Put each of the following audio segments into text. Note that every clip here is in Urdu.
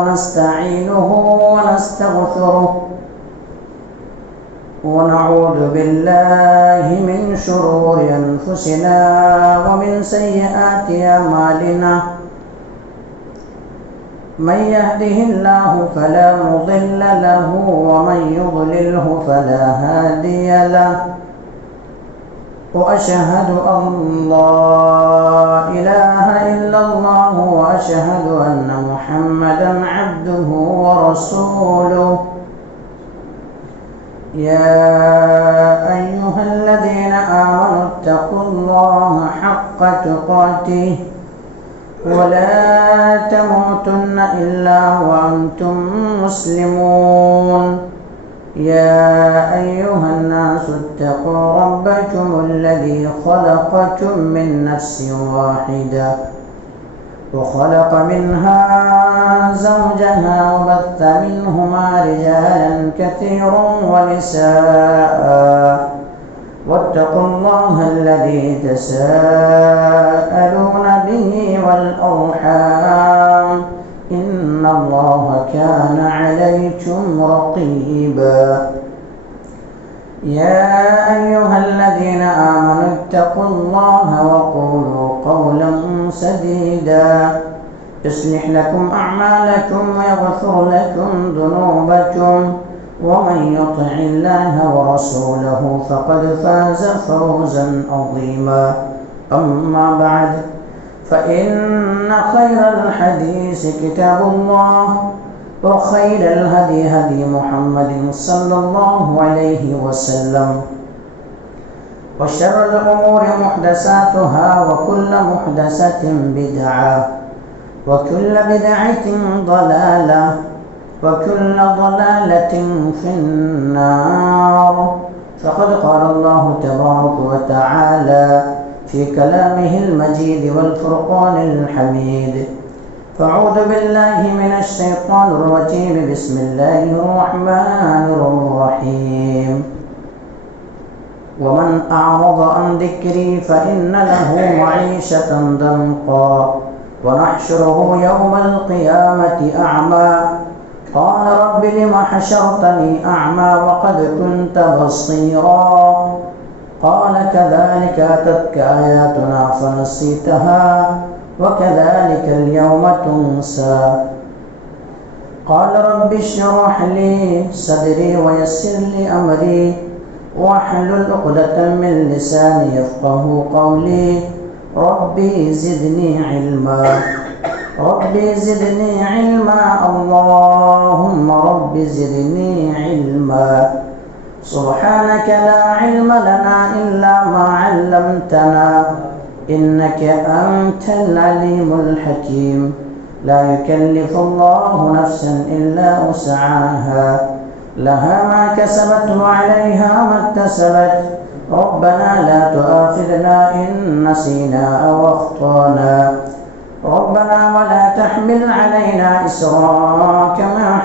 ونستعينه ونستغفره ونعوذ بالله من شرور أنفسنا ومن سيئات أعمالنا من يهده الله فلا مضل له ومن يضلله فلا هادي له وأشهد أن لا إله إلا الله وأشهد أن محمدا عبده ورسوله يا أيها الذين آمنوا اتقوا الله حق تقاته ولا تموتن إلا وأنتم مسلمون يا أيها الناس اتقوا ربكم الذي خلقكم من نفس واحدة وخلق منها زوجها وبث منهما رجالا كثيرا ونساء واتقوا الله الذي تساءلون به والأرحام إن الله كان عليكم رقيبا يا أيها الذين آمنوا اتقوا الله وقولوا قولا سديدا يصلح لكم أعمالكم ويغفر لكم ذنوبكم ومن يطع الله ورسوله فقد فاز فوزا عظيما أما بعد فإن خير الحديث كتاب الله وخير الهدي هدي محمد صلى الله عليه وسلم وشر الأمور محدثاتها وكل محدثة بدعة وكل بدعة ضلالة وكل ضلالة في النار فقد قال الله تبارك وتعالى في كلامه المجيد والفرقان الحميد فأعوذ بالله من الشيطان الرجيم بسم الله الرحمن الرحيم ومن أعرض عن ذكري فإن له معيشة ضنكا ونحشره يوم القيامة أعمى قال رب لم حشرتني أعمى وقد كنت بصيرا قال كذلك أتتك آياتنا فنسيتها وكذلك اليوم تنسى قال رب اشرح لي صدري ويسر لي أمري واحلل عقدة من لساني يفقه قولي ربي زدني علما ربي زدني علما اللهم رب زدني علما سبحانك لا علم لنا إلا ما علمتنا إنك أنت العليم الحكيم لا يكلف الله نفسا إلا وسعها لها ما كسبت وعليها ما اكتسبت ربنا لا تؤاخذنا إن نسينا أو أخطأنا ربنا ولا تحمل علينا إصرا كما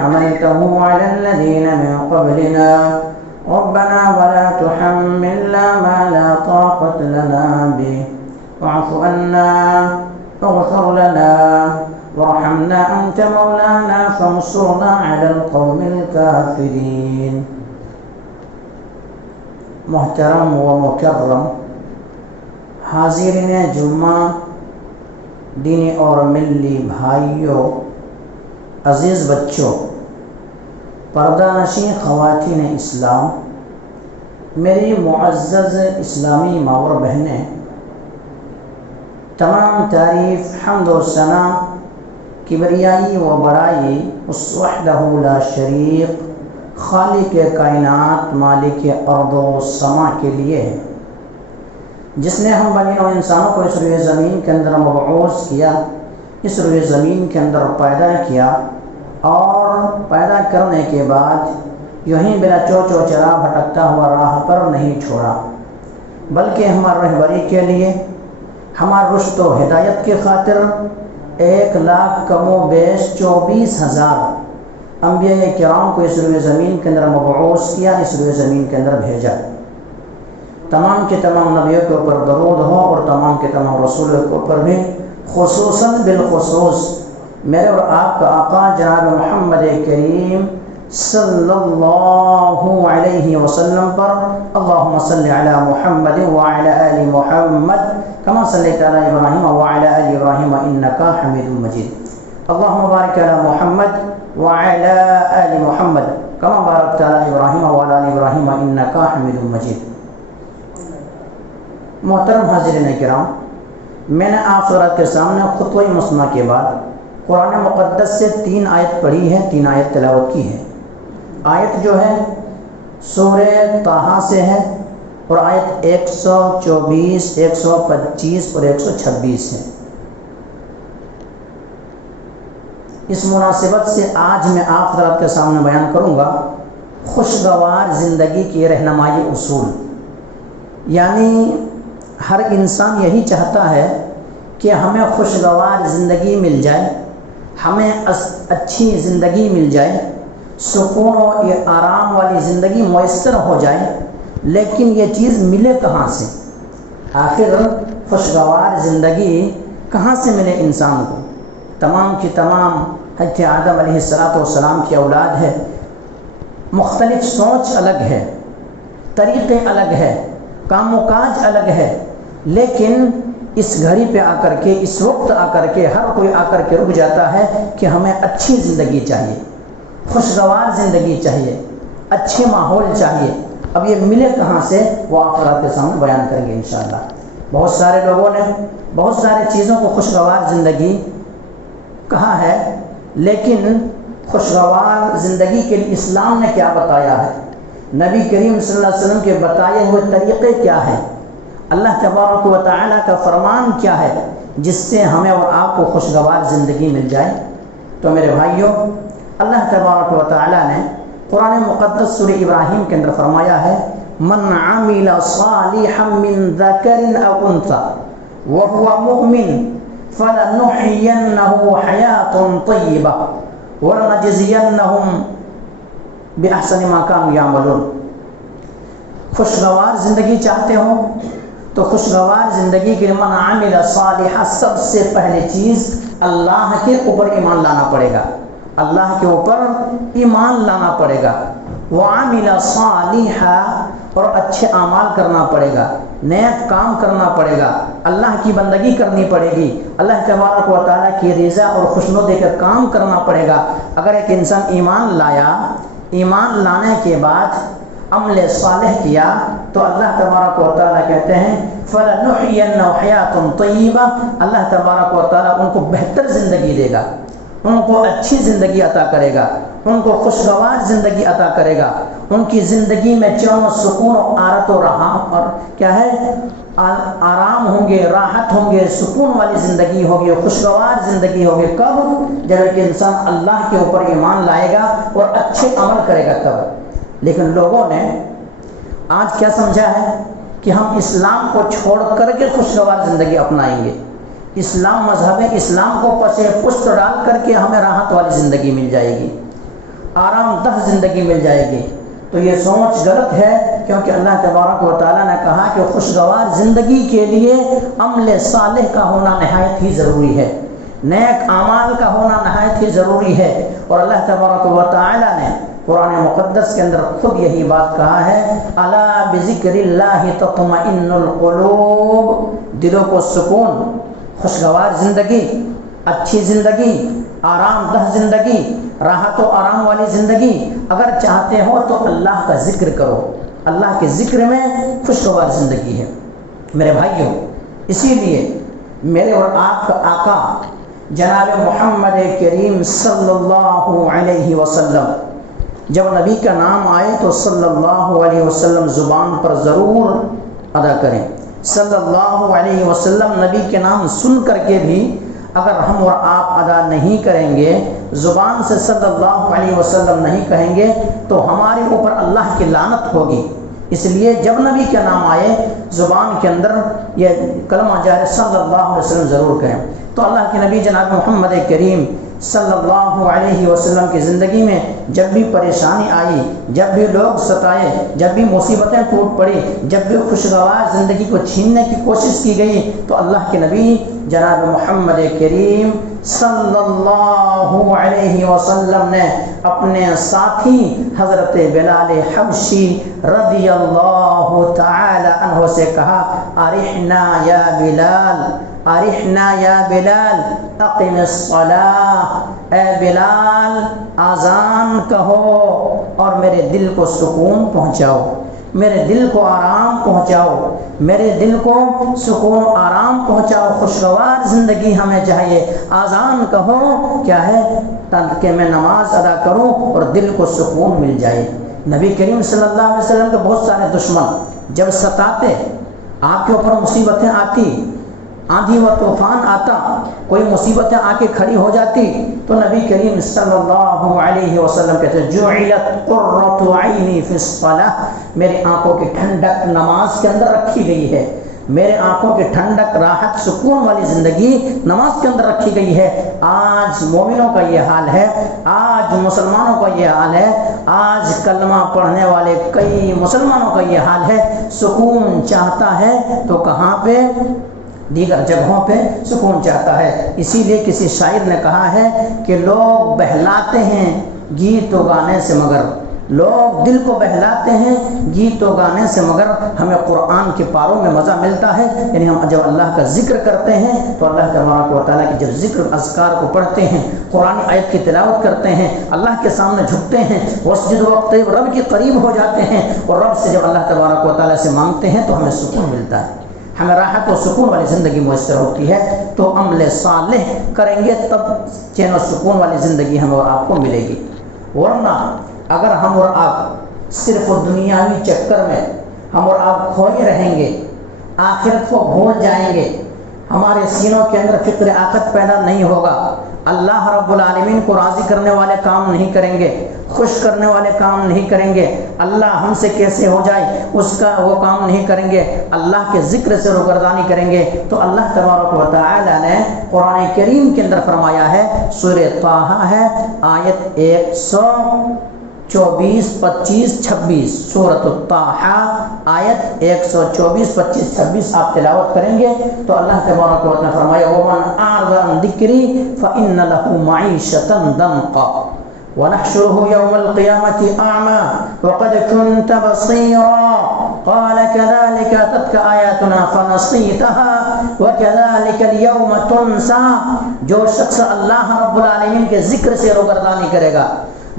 حملته على الذين من قبلنا ربنا ولا تحملنا ما لا طاقة لنا به واعف عنا واغفر لنا وارحمنا أنت مولانا فانصرنا على القوم الكافرين محترم و مکرم حاضرین جمعہ دینی اور ملی بھائیوں عزیز بچوں پردہ نشین خواتین اسلام میری معزز اسلامی ماں اور بہنیں تمام تعریف حمد و ثنا کبریائی و بڑائی اس وحدہ لا شریک خالق کائنات مالک ارض و سما کے لیے ہے جس نے ہم بنی و انسانوں کو اس روئے زمین کے اندر مبعوث کیا اس روئے زمین کے اندر پیدا کیا اور پیدا کرنے کے بعد یوں ہی بلا چوچ و چرا بھٹکتا ہوا راہ پر نہیں چھوڑا بلکہ ہماری رہبری کے لیے ہمارا رشد و ہدایت کی خاطر 1,00,000 کم و بیش 24,000 انبیاء کرام کو اس روئے زمین کے اندر مبعوث کیا، اس روئے زمین کے اندر بھیجا۔ تمام کے تمام نبیوں کے اوپر درود ہو اور تمام کے تمام رسولوں کے اوپر بھی خصوصاً بالخصوص میرے اور آپ کا آقا جناب محمد کریم صلی اللہ علیہ وسلم پر اللہم صلی علی محمد وعلی آل محمد کما صلیت علی ابراہیم وعلی آل ابراہیم انکا حمید مجید اللہم بارک علی محمد وعلی آل محمد کما بارکت علی ابراہیم وعلی آل ابراہیم انکا حمید مجید۔ محترم حاضرین کرام، میں نے آپ حضرات کے سامنے خطبہ مسنہ کے بعد قرآن مقدس سے 3 آیت پڑھی ہے، 3 آیت تلاوت کی ہے۔ آیت جو ہے سورہ طٰہٰ سے ہے اور آیت 124، 125 اور 126 ہے۔ اس مناسبت سے آج میں آپ حضرات کے سامنے بیان کروں گا خوشگوار زندگی کے رہنمائی اصول۔ یعنی ہر انسان یہی چاہتا ہے کہ ہمیں خوشگوار زندگی مل جائے، ہمیں اچھی زندگی مل جائے، سکون و آرام والی زندگی میسر ہو جائے، لیکن یہ چیز ملے کہاں سے؟ آخر خوشگوار زندگی کہاں سے ملے انسان کو؟ تمام کی تمام حضرت آدم علیہ السلام کی اولاد ہے، مختلف سوچ الگ ہے، طریقے الگ ہے، کام و کاج الگ ہے، لیکن اس گھڑی پہ آ کر کے، اس وقت آ کر کے ہر کوئی آ کر کے رک جاتا ہے کہ ہمیں اچھی زندگی چاہیے، خوشگوار زندگی چاہیے، اچھے ماحول چاہیے۔ اب یہ ملے کہاں سے وہ آپ حضرات کے سامنے بیان کریں گے انشاءاللہ۔ بہت سارے لوگوں نے بہت سارے چیزوں کو خوشگوار زندگی کہا ہے، لیکن خوشگوار زندگی کے لیے اسلام نے کیا بتایا ہے؟ نبی کریم صلی اللہ علیہ وسلم کے بتائے ہوئے طریقے کیا ہے؟ اللہ تبارک و تعالیٰ کا فرمان کیا ہے جس سے ہمیں اور آپ کو خوشگوار زندگی مل جائے؟ تو میرے بھائیوں، اللہ تبارک و تعالیٰ نے قرآن مقدس سورہ ابراہیم کے اندر فرمایا ہے من عمل صالحا من ذکر او انثى وهو مؤمن فلنحيينه حياة طيبة ولنجزينهم بأحسن ما كانوا يعملون۔ خوشگوار زندگی چاہتے ہو تو خوشگوار زندگی کے لیے من عمل صالحا، سب سے پہلے چیز اللہ کے اوپر ایمان لانا پڑے گا، اللہ کے اوپر ایمان لانا پڑے گا۔ وعمل صالحا، اور اچھے اعمال کرنا پڑے گا، نیک کام کرنا پڑے گا، اللہ کی بندگی کرنی پڑے گی، اللہ تبارک و تعالیٰ کی رضا اور خوشنودی کا کام کرنا پڑے گا۔ اگر ایک انسان ایمان لایا، ایمان لانے کے بعد عمل صالح کیا تو اللہ تبارک و تعالیٰ کہتے ہیں فَلَنُحْيِيَنَّهُ حَيَاةٌ طَيِّبَةٌ، اللہ تبارک و تعالیٰ ان کو بہتر زندگی دے گا، ان کو اچھی زندگی عطا کرے گا، ان کو خوشگوار زندگی عطا کرے گا، ان کی زندگی میں چین و سکون و آرت و راحت اور کیا ہے آرام ہوں گے، راحت ہوں گے، سکون والی زندگی ہوگی، خوشگوار زندگی ہوگی۔ کب؟ جب ایک انسان اللہ کے اوپر ایمان لائے گا اور اچھے عمل کرے گا تب۔ لیکن لوگوں نے آج کیا سمجھا ہے کہ ہم اسلام کو چھوڑ کر کے خوشگوار زندگی اپنائیں گے، اسلام مذہب اسلام کو پسے پشت ڈال کر کے ہمیں راحت والی زندگی مل جائے گی، آرام دہ زندگی مل جائے گی۔ تو یہ سوچ غلط ہے، کیونکہ اللہ تبارک و تعالیٰ نے کہا کہ خوشگوار زندگی کے لیے عمل صالح کا ہونا نہایت ہی ضروری ہے، نیک اعمال کا ہونا نہایت ہی ضروری ہے۔ اور اللہ تبارک و تعالیٰ نے قرآن مقدس کے اندر خود یہی بات کہا ہے الا بذکر اللہ تطمئن القلوب، دلوں کو سکون، خوشگوار زندگی، اچھی زندگی، آرام دہ زندگی، راحت و آرام والی زندگی اگر چاہتے ہو تو اللہ کا ذکر کرو، اللہ کے ذکر میں خوشگوار زندگی ہے۔ میرے بھائیوں، اسی لیے میرے اور آپ کا آقا جناب محمد کریم صلی اللہ علیہ وسلم، جب نبی کا نام آئے تو صلی اللہ علیہ وسلم زبان پر ضرور ادا کریں۔ صلی اللہ علیہ وسلم نبی کے نام سن کر کے بھی اگر ہم اور آپ ادا نہیں کریں گے، زبان سے صلی اللہ علیہ وسلم نہیں کہیں گے تو ہمارے اوپر اللہ کی لعنت ہوگی۔ اس لیے جب نبی کا نام آئے زبان کے اندر یہ کلمہ جاری صلی اللہ علیہ وسلم ضرور کہیں۔ تو اللہ کے نبی جناب محمد کریم صلی اللہ علیہ وسلم کی زندگی میں جب بھی پریشانی آئی، جب بھی لوگ ستائے، جب بھی مصیبتیں ٹوٹ پڑی، جب بھی خوشگوار زندگی کو چھیننے کی کوشش کی گئی، تو اللہ کے نبی جناب محمد کریم صلی اللہ علیہ وسلم نے اپنے ساتھی حضرت بلال حبشی رضی اللہ تعالی عنہ سے کہا، ارحنا یا بلال، ارحنا یا بلال اقم الصلاۃ، اے بلال اذان کہو اور میرے دل کو سکون پہنچاؤ، میرے دل کو آرام پہنچاؤ، میرے دل کو سکون آرام پہنچاؤ، خوشگوار زندگی ہمیں چاہیے، آذان کہو کیا ہے تاکہ میں نماز ادا کروں اور دل کو سکون مل جائے۔ نبی کریم صلی اللہ علیہ وسلم کے بہت سارے دشمن جب ستاتے، آپ کے اوپر مصیبتیں آتی، آندھی و طوفان آتا، کوئی مصیبتیں آ کے کھڑی ہو جاتی، تو نبی کریم صلی اللہ علیہ وسلم کہتے ہیں جعلت قرۃ عینی فی الصلاۃ، میری آنکھوں کی ٹھنڈک نماز کے اندر رکھی گئی ہے، میرے آنکھوں کی ٹھنڈک راحت سکون والی زندگی نماز کے اندر رکھی گئی ہے۔ آج مومنوں کا یہ حال ہے، آج مسلمانوں کا یہ حال ہے، آج کلمہ پڑھنے والے کئی مسلمانوں کا یہ حال ہے، سکون چاہتا ہے تو کہاں پہ؟ دیگر جگہوں پہ سکون چاہتا ہے۔ اسی لیے کسی شاعر نے کہا ہے کہ لوگ بہلاتے ہیں گیت و گانے سے، مگر لوگ دل کو بہلاتے ہیں گیت و گانے سے، مگر ہمیں قرآن کے پاروں میں مزہ ملتا ہے۔ یعنی ہم جب اللہ کا ذکر کرتے ہیں تو اللہ تبارک و تعالیٰ کی جب ذکر اذکار کو پڑھتے ہیں، قرآن آیت کی تلاوت کرتے ہیں، اللہ کے سامنے جھکتے ہیں، وسجد واقترب، رب کے قریب ہو جاتے ہیں اور رب سے جب اللہ تبارک و تعالیٰ سے مانگتے ہیں تو ہمیں سکون ملتا ہے، ہمیں راحت و سکون والی زندگی میسر ہوتی ہے۔ تو عمل صالح کریں گے تب چین و سکون والی زندگی ہمیں اور آپ کو ملے گی، ورنہ اگر ہم اور آپ صرف دنیاوی چکر میں ہم اور آپ کھوئے رہیں گے، آخرت کو بھول جائیں گے، ہمارے سینوں کے اندر فکر آخرت پیدا نہیں ہوگا، اللہ رب العالمین کو راضی کرنے والے کام نہیں کریں گے، خوش کرنے والے کام نہیں کریں گے، اللہ ہم سے کیسے ہو جائے اس کا وہ کام نہیں کریں گے، اللہ کے ذکر سے روگردانی کریں گے، تو اللہ تبارک و تعالی نے قرآن کریم کے اندر فرمایا ہے، سورہ طٰہٰ ہے آیت 124 25 26، سورۃ طٰہٰ آیت 124 25 26 آپ تلاوت کریں گے تو اللہ تبارک و تعالی نے فرمایا وَمَنْ أَعْرَضَ عَنْ ذِكْرِي فَإِنَّ لَهُ مَعِيشَةً ضَنْكًا وَنَحْشُرُهُ يَوْمَ الْقِيَامَةِ أَعْمَى وَقَدْ كُنْتَ بَصِيرًا قَالَ كَذَلِكَ أَتَتْكَ آيَاتُنَا فَنَسِيتَهَا وَكَذَلِكَ الْيَوْمَ تُنْسَى۔ جو شخص اللہ رب العالمین کے ذکر سے روگردانی کرے گا،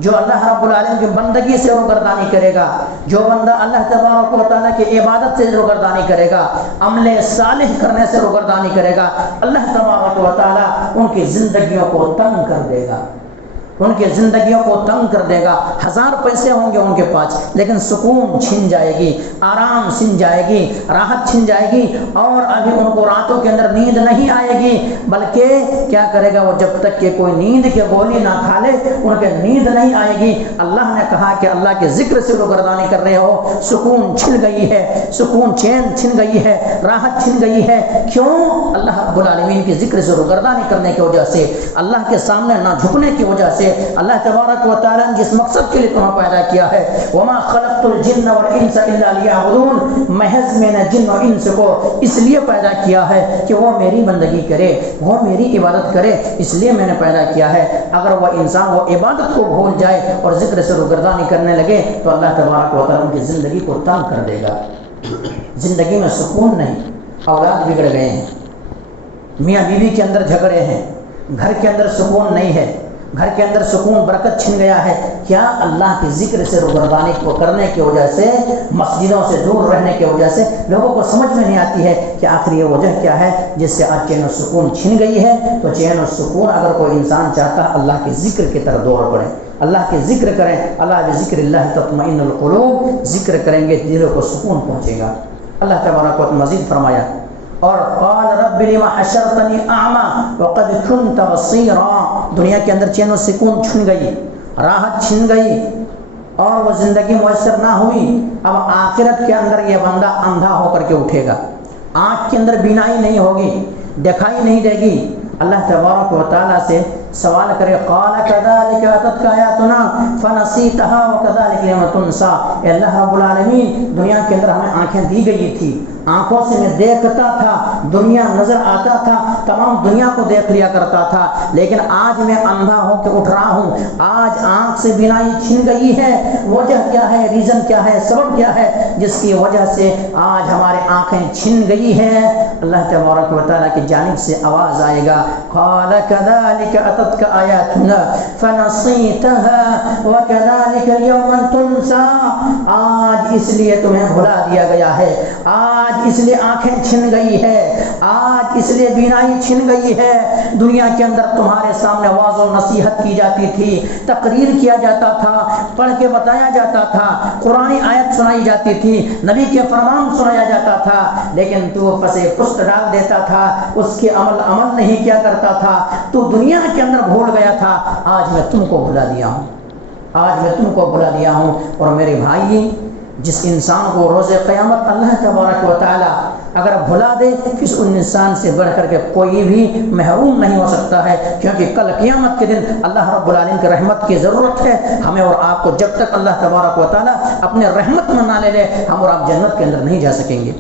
جو اللہ رب العالمین کی بندگی سے روگردانی کرے گا، جو بندہ اللہ تبارک و تعالیٰ کی عبادت سے روگردانی کرے گا، عمل صالح کرنے سے روگردانی کرے گا، اللہ تبارک و تعالیٰ ان کی زندگیوں کو تنگ کر دے گا، ان کی زندگیوں کو تنگ کر دے گا۔ 1000 پیسے ہوں گے ان کے پاس لیکن سکون چھن جائے گی، آرام چھن جائے گی، راحت چھن جائے گی، اور ابھی ان کو راتوں کے اندر نیند نہیں آئے گی، بلکہ کیا کرے گا وہ جب تک کہ کوئی نیند کی گولی نہ کھا لے ان کے نیند نہیں آئے گی۔ اللہ نے کہا کہ اللہ کے ذکر سے روگردانی کر رہے ہو، سکون چھن گئی ہے، سکون چین چھن گئی ہے، راحت چھن گئی ہے، کیوں؟ اللہ رب العالمین کی ذکر سے روگردانی کرنے کی وجہ سے، اللہ کے سامنے نہ جھکنے کی وجہ سے، اللہ تبارک و تعالیٰ نے جس مقصد کے لیے تمہیں پیدا کیا ہے، وَمَا خَلَقْتُ الْجِنَّ وَالْإِنسَ إِلَّا لِيَعْبُدُونَ، محض میں نے جن و انس کو اس لیے پیدا کیا ہے کہ وہ میری بندگی کرے، وہ میری عبادت کرے، اس لیے میں نے پیدا کیا ہے۔ اگر وہ انسان وہ عبادت کو بھول جائے اور ذکر سے روگردانی کرنے لگے تو اللہ تبارک و تعالیٰ ان کی زندگی کو تنگ کر دے گا، زندگی میں سکون نہیں، اولاد بگڑ گئے ہیں، میاں بیوی کے اندر جھگڑے ہیں، گھر کے اندر سکون نہیں ہے، گھر کے اندر سکون برکت چھن گیا ہے، کیا؟ اللہ کے ذکر سے روگردانی کو کرنے کی وجہ سے، مسجدوں سے دور رہنے کی وجہ سے لوگوں کو سمجھ میں نہیں آتی ہے کہ آخر یہ وجہ کیا ہے جس سے آج چین و سکون چھن گئی ہے۔ تو چین و سکون اگر کوئی انسان چاہتا ہے اللہ کے ذکر کی طرف دوڑ پڑے، اللہ کے ذکر کریں، اللہ بذکر اللہ تطمئن القلوب، ذکر کریں گے دلوں کو سکون پہنچے گا۔ اللہ تبارک و تعالی مزید فرمایا اور قال رب لما حشرتنی اعمی وقد كنت بصیرا، دنیا کے اندر چین و سکون چھن گئی، راحت چھن گئی اور وہ زندگی میسر نہ ہوئی، اب آخرت کے اندر یہ بندہ اندھا ہو کر کے اٹھے گا، آنکھ کے اندر بینائی نہیں ہوگی، دکھائی نہیں دے گی۔ اللہ تبارک و تعالیٰ سے سوال کرے قال كذلك اتتك آیاتنا فنسیتها وكذلك اليوم تنسى، اے اللہ رب العالمین دنیا کے اندر ہمیں آنکھیں دی گئی تھی، آنکھوں سے میں دیکھتا تھا، دنیا نظر آتا تھا، تمام دنیا کو دیکھ لیا کرتا تھا، لیکن آج میں اندھا ہو کے اٹھ رہا ہوں، آج آنکھ سے بینائی چھن گئی ہے۔ وجہ کیا ہے، ریزن کیا ہے، سبب کیا ہے جس کی وجہ سے آج ہمارے آنکھیں چھن گئی ہے؟ اللہ تبارک و تعالیٰ کی جانب سے آواز آئے گا قال كذلك اتتك آیاتنا فنسیتها وكذلك اليوم تنسى، آج اس لیے تمہیں بھلا دیا گیا ہے، آج اس لیے آنکھیں چھن گئی ہے، آج اس لیے بینائی چھن گئی ہے۔ دنیا کے اندر تمہارے سامنے واضح و نصیحت کی جاتی تھی، تقریر کیا جاتا تھا، پڑھ کے بتایا جاتا تھا، قرآن آیت سنائی جاتی تھی، نبی کے فرمان سنایا جاتا تھا، لیکن تو پسے پشت ڈال دیتا تھا، اس کے عمل نہیں کیا کرتا تھا، تو دنیا کے اندر بھول گیا تھا۔ آج میں تم کو بھلا دیا ہوں، آج میں تم کو بھلا دیا ہوں۔ اور میرے بھائی، جس انسان کو روز قیامت اللہ تبارک و تعالی اگر بھلا دے، اس انسان سے بڑھ کر کے کوئی بھی محروم نہیں ہو سکتا ہے، کیونکہ کل قیامت کے دن اللہ رب العالمین کی رحمت کی ضرورت ہے ہمیں اور آپ کو۔ جب تک اللہ تبارک و تعالی اپنے رحمت میں نہ لے لے، ہم اور آپ جنت کے اندر نہیں جا سکیں گے۔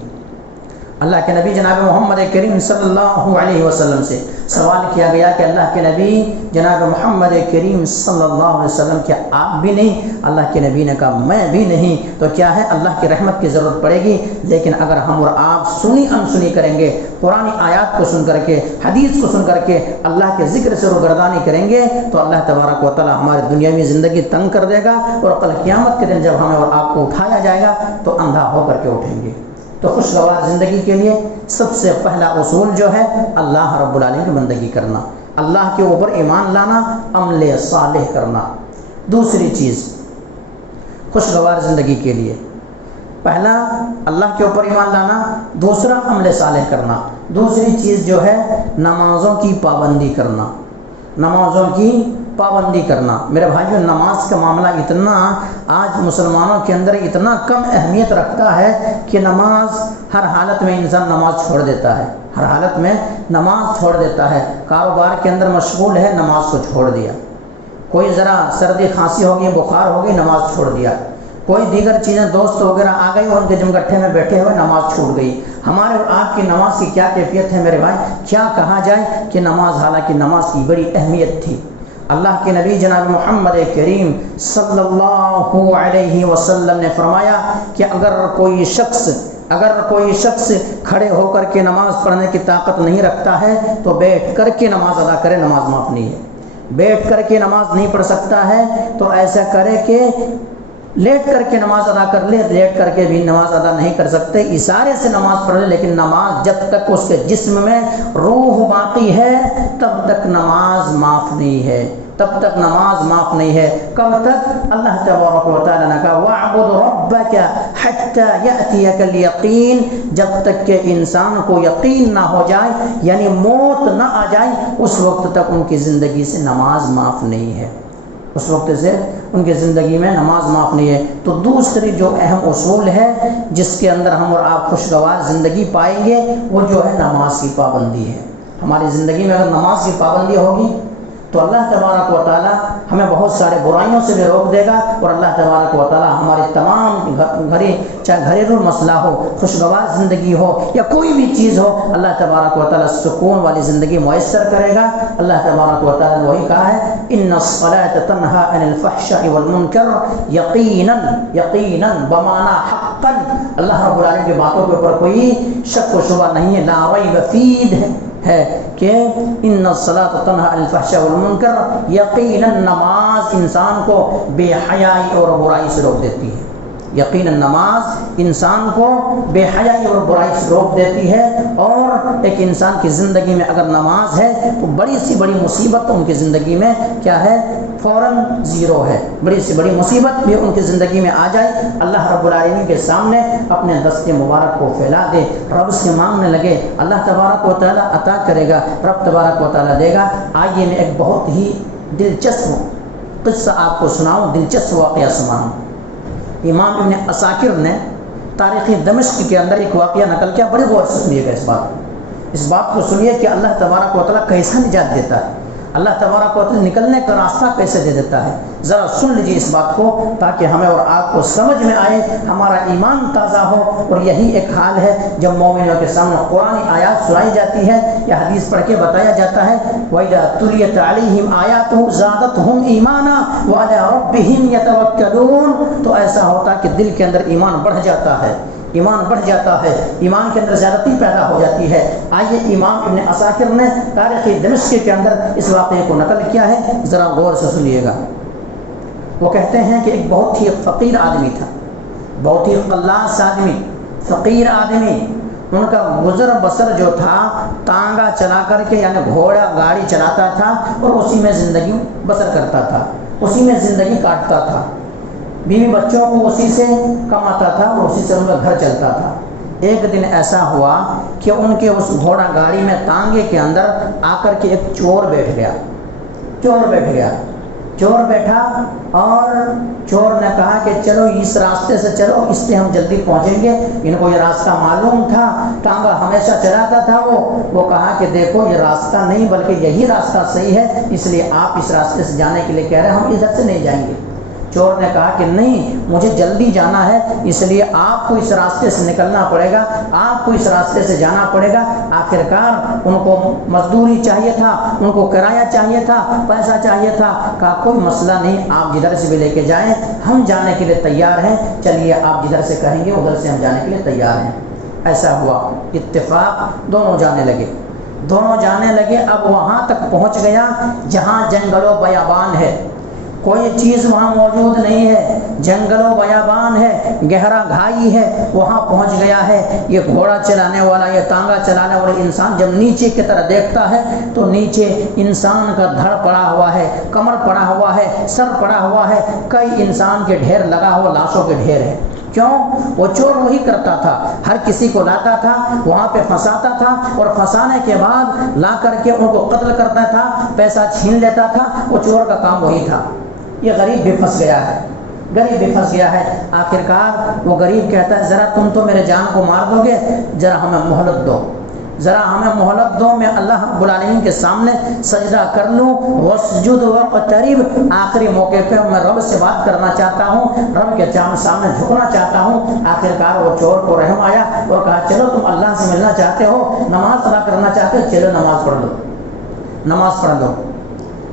اللہ کے نبی جناب محمد کریم صلی اللہ علیہ وسلم سے سوال کیا گیا کہ اللہ کے نبی جناب محمد کریم صلی اللہ علیہ وسلم کیا آپ بھی نہیں؟ اللہ کے نبی نے کہا میں بھی نہیں، تو کیا ہے اللہ کی رحمت کی ضرورت پڑے گی، لیکن اگر ہم اور آپ سنی انسنی کریں گے، قرآن آیات کو سن کر کے، حدیث کو سن کر کے اللہ کے ذکر سے روگردانی کریں گے، تو اللہ تبارک و تعالی ہماری دنیاوی زندگی تنگ کر دے گا، اور کل قیامت کے دن جب ہمیں اور آپ کو اٹھایا جائے گا تو اندھا ہو کر کے اٹھیں گے۔ تو خوشگوار زندگی کے لیے سب سے پہلا اصول جو ہے اللہ رب العالمین کی بندگی کرنا، اللہ کے اوپر ایمان لانا، عمل صالح کرنا۔ دوسری چیز خوشگوار زندگی کے لیے پہلا اللہ کے اوپر ایمان لانا، دوسرا عمل صالح کرنا۔ دوسری چیز جو ہے نمازوں کی پابندی کرنا، نمازوں کی پابندی کرنا۔ میرے بھائیو، نماز کا معاملہ اتنا آج مسلمانوں کے اندر اتنا کم اہمیت رکھتا ہے کہ نماز ہر حالت میں انسان نماز چھوڑ دیتا ہے، ہر حالت میں نماز چھوڑ دیتا ہے۔ کاروبار کے اندر مشغول ہے، نماز کو چھوڑ دیا، کوئی ذرا سردی کھانسی ہوگی، بخار ہوگی، نماز چھوڑ دیا، کوئی دیگر چیزیں دوست وغیرہ آ گئی اور ان کے جمگٹھے میں بیٹھے ہوئے نماز چھوٹ گئی۔ ہمارے اور آپ کی نماز کی کیا کیفیت ہے میرے بھائی؟ کیا کہا جائے کہ نماز، حالانکہ نماز کی بڑی اہمیت تھی۔ اللہ کے نبی جناب محمد کریم صلی اللہ علیہ وسلم نے فرمایا کہ اگر کوئی شخص کھڑے ہو کر کے نماز پڑھنے کی طاقت نہیں رکھتا ہے تو بیٹھ کر کے نماز ادا کرے، نماز معاف نہیں ہے۔ بیٹھ کر کے نماز نہیں پڑھ سکتا ہے تو ایسا کرے کہ لیٹ کر کے نماز ادا کر لے، لیٹ کر کے بھی نماز ادا نہیں کر سکتے، اشارے سے نماز پڑھ لے، لیکن نماز جب تک اس کے جسم میں روح باقی ہے تب تک نماز معاف نہیں ہے، تب تک نماز معاف نہیں ہے۔ کب تک؟ اللہ تبارک و تعالیٰ نے کہا وَاعْبُدْ رَبَّكَ حَتَّى يَأْتِيَكَ الْيَقِينُ، جب تک کہ انسان کو یقین نہ ہو جائے، یعنی موت نہ آ جائے، اس وقت تک ان کی زندگی سے نماز معاف نہیں ہے، اس وقت سے ان کی زندگی میں نماز معاف نہیں ہے۔ تو دوسری جو اہم اصول ہے جس کے اندر ہم اور آپ خوشگوار زندگی پائیں گے، وہ جو ہے نماز کی پابندی ہے۔ ہماری زندگی میں اگر نماز کی پابندی ہوگی تو اللہ تبارک و تعالی ہمیں بہت سارے برائیوں سے بھی روک دے گا، اور اللہ تبارک و تعالی ہمارے تمام چاہے گھریلو مسئلہ ہو، خوشگوار زندگی ہو یا کوئی بھی چیز ہو، اللہ تبارک و تعالی سکون والی زندگی میسر کرے گا۔ اللہ تبارک و تعالی نے وہی کہا ہے ان الصلاۃ تنہی عن الفحشاء والمنکر یقینا بمعنی حقا، اللہ رب العالمین کی باتوں کے اوپر کوئی شک و شبہ نہیں ہے، لا ریب فیہ ہے کہ ان الصلاۃ تنہی عن الفحشاء والمنکر، یقینا نماز انسان کو بے حیائی اور برائی سے روک دیتی ہے، یقینا نماز انسان کو بے حیائی اور برائی سے روک دیتی ہے۔ اور ایک انسان کی زندگی میں اگر نماز ہے تو بڑی سی بڑی مصیبت ان کی زندگی میں کیا ہے؟ فوراً زیرو ہے۔ بڑی سی بڑی مصیبت بھی ان کی زندگی میں آ جائے، اللہ رب العالمین کے سامنے اپنے دست مبارک کو پھیلا دے، رب سے مانگنے لگے، اللہ تبارک و تعالیٰ عطا کرے گا، رب تبارک و تعالیٰ دے گا۔ آئیے میں ایک بہت ہی دلچسپ قصہ آپ کو سناؤں، دلچسپ واقعہ سناؤں۔ امام ابن عساکر نے تاریخ دمشق کے اندر ایک واقعہ نقل کیا، بڑے غور سے سنیے گا اس بات کو سنیے کہ اللہ تبارک و تعالیٰ کیسا نجات دیتا ہے۔ اللہ تبارک و تعالیٰ نکلنے کا راستہ کیسے دے دیتا ہے؟ ذرا سن لیجیے اس بات کو تاکہ ہمیں اور آپ کو سمجھ میں آئے، ہمارا ایمان تازہ ہو۔ اور یہی ایک حال ہے جب مومنوں کے سامنے قرآن آیات سنائی جاتی ہے یا حدیث پڑھ کے بتایا جاتا ہے، وَإِذَا تُلِيَتْ عَلَيْهِمْ آيَاتُهُ زَادَتْهُمْ إِيمَانًا وَعَلَىٰ رَبِّهِمْ يَتَوَكَّلُونَ، تو ایسا ہوتا کہ دل کے اندر ایمان بڑھ جاتا ہے، ایمان بڑھ جاتا ہے، ایمان کے اندر زیادتی پیدا ہو جاتی ہے۔ آئیے امام ابن عساکر نے تاریخ دمشق کے اندر اس واقعے کو نقل کیا ہے، ذرا غور سے سنیے گا۔ وہ کہتے ہیں کہ ایک بہت ہی فقیر آدمی تھا، بہت ہی قلاص آدمی، فقیر آدمی، ان کا گزر بسر جو تھا تانگا چلا کر کے یعنی گھوڑا گاڑی چلاتا تھا اور اسی میں زندگی بسر کرتا تھا، اسی میں زندگی کاٹتا تھا، بیوی بچوں کو اسی سے کماتا تھا اور اسی سے ان کا گھر چلتا تھا۔ ایک دن ایسا ہوا کہ ان کے اس گھوڑا گاڑی میں تانگے کے اندر آ کر کے ایک چور بیٹھ گیا، چور بیٹھا اور چور نے کہا کہ چلو اس راستے سے چلو، اس سے ہم جلدی پہنچیں گے۔ ان کو یہ راستہ معلوم تھا، تانگا ہمیشہ چلاتا تھا وہ کہا کہ دیکھو یہ راستہ نہیں بلکہ یہی راستہ صحیح ہے، اس لیے آپ اس راستے سے جانے کے لیے کہہ رہے ہیں، ہم ادھر سے نہیں جائیں گے۔ چور نے کہا کہ نہیں، مجھے جلدی جانا ہے، اس لیے آپ کو اس راستے سے نکلنا پڑے گا، آپ کو اس راستے سے جانا پڑے گا۔ آخرکار ان کو مزدوری چاہیے تھا، ان کو کرایہ چاہیے تھا، پیسہ چاہیے تھا۔ کہا کوئی مسئلہ نہیں، آپ جدھر سے بھی لے کے جائیں، ہم جانے کے لیے تیار ہیں، چلیے آپ جدھر سے کہیں گے ادھر سے ہم جانے کے لیے تیار ہیں۔ ایسا ہوا، اتفاق، دونوں جانے لگے۔ اب وہاں تک پہنچ گیا جہاں جنگل و بیابان ہے، کوئی چیز وہاں موجود نہیں ہے، جنگل و بیابان ہے، گہرا گھائی ہے، وہاں پہنچ گیا ہے۔ یہ گھوڑا چلانے والا، یہ تانگا چلانے والا انسان جب نیچے کی طرح دیکھتا ہے تو نیچے انسان کا دھڑ پڑا ہوا ہے، کمر پڑا ہوا ہے، سر پڑا ہوا ہے، کئی انسان کے ڈھیر لگا ہوا، لاشوں کے ڈھیر ہے۔ کیوں؟ وہ چور وہی کرتا تھا، ہر کسی کو لاتا تھا، وہاں پہ پھنساتا تھا اور پھنسانے کے بعد لا کر کے ان کو قتل کرتا تھا، پیسہ چھین لیتا تھا۔ وہ چور کا کام وہی تھا۔ یہ غریب بھی پھنس گیا ہے، آخرکار وہ غریب کہتا ہے ذرا تم تو میرے جان کو مار دو گے، ذرا ہمیں مہلت دو، میں اللہ رب العالمین کے سامنے سجدہ کر لوں، واسجد واقترب، آخری موقع پہ میں رب سے بات کرنا چاہتا ہوں، رب کے سامنے جھکنا چاہتا ہوں۔ آخرکار وہ چور کو رحم آیا اور کہا چلو تم اللہ سے ملنا چاہتے ہو، نماز ادا کرنا چاہتے ہو، چلو نماز پڑھ لو۔